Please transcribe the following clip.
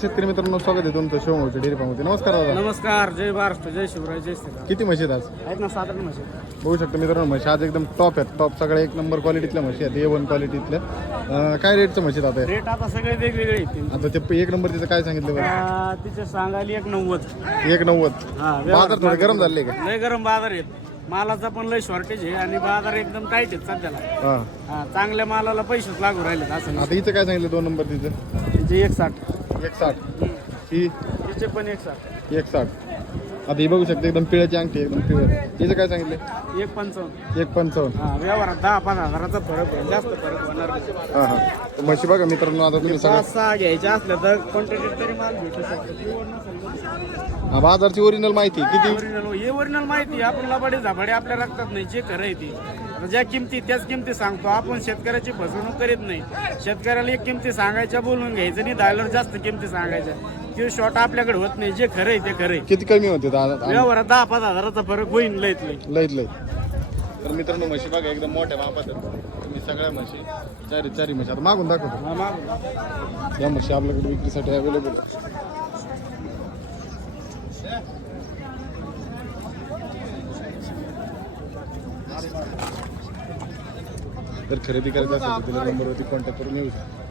शेतकरी मित्रांनो, स्वागत आहे तुमचं शिवमोच्या डेअरी फार्ममध्ये. नमस्कार दादा. नमस्कार. जय महाराष्ट्र, जय शिवराय, जय श्रीराम. किती म्हशी आहेत आज? आहेत ना 7-8 म्हशी. बघू शकतो मित्रांनो, म्हशी आज एकदम टॉप आहेत. टॉप सगळ्या एक नंबर क्वालिटीतल्या म्हशी आहेत. A1 क्वालिटीतल्या. काय रेटचं म्हशी आहेत आता? रेट आता सगळे वेगवेगळे येतील. आता ते एक नंबर तिचं काय सांगितलं बरं? तिचे सांगायली 1,90. 1,90. बाजार थोडे गरम झाले का? लय गरम बाजार आहेत. मालाचा पण लय शॉर्टेज आहे आणि बाजार एकदम टाईट आहेत सध्याला. हां. चांगल्या मालाला पैसेच लागू राहिले असं. आता हिचं काय सांगितलं 2 नंबर तिचं? तिचे 1,60. 1,60. ही तिचे पण 1,60. 1,60. आता ही बघू शकते एकदम पिळ्याची अंगठी, एकदम पिवळ. हिचं काय सांगितलं? 1,55. 1,55. व्यवहारात 10-5 हजाराचा फरक होईल, जास्त फरक होणार नाही. हां हां. म्हशी बघा मित्रांनो, आता तुम्ही सगळं 5-6 घ्यायच्या असल्या तर क्वांटिटी तरी माल भेटू शकतो. बाजारची ओरिजिनल माहिती किती? ओरिजिनल माहिती आपण लबाडी झाबाडी आपल्या रक्तात नाही. जे खरं आहे ती आता ज्या किमती त्याच किमती सांगतो आपण. शेतकऱ्याची फसवणूक करीत नाही. शेतकऱ्याला एक किमती सांगायच्या, बोलून घ्यायचं नाही. दायलर जास्त किमती सांगायच्या, ते शॉर्ट आपल्याकडे होत नाही. जे खरं आहे ते खरं आहे. किती कमी होते व्यवहारात 10-5 हजाराचा फरक होईल लयत लय. लईत. तर मित्रांनो, म्हशी बघा एकदम मोठ्या मापात आहेत. तुम्ही सगळ्या म्हशी चारी म्हशी आता मागून दाखवतो. या म्हशी आपल्याकडे विक्रीसाठी अवेलेबल. तर खरेदी करायचं असेल तर तिला नंबरवरती कॉन्टॅक्ट करून येऊ शकता.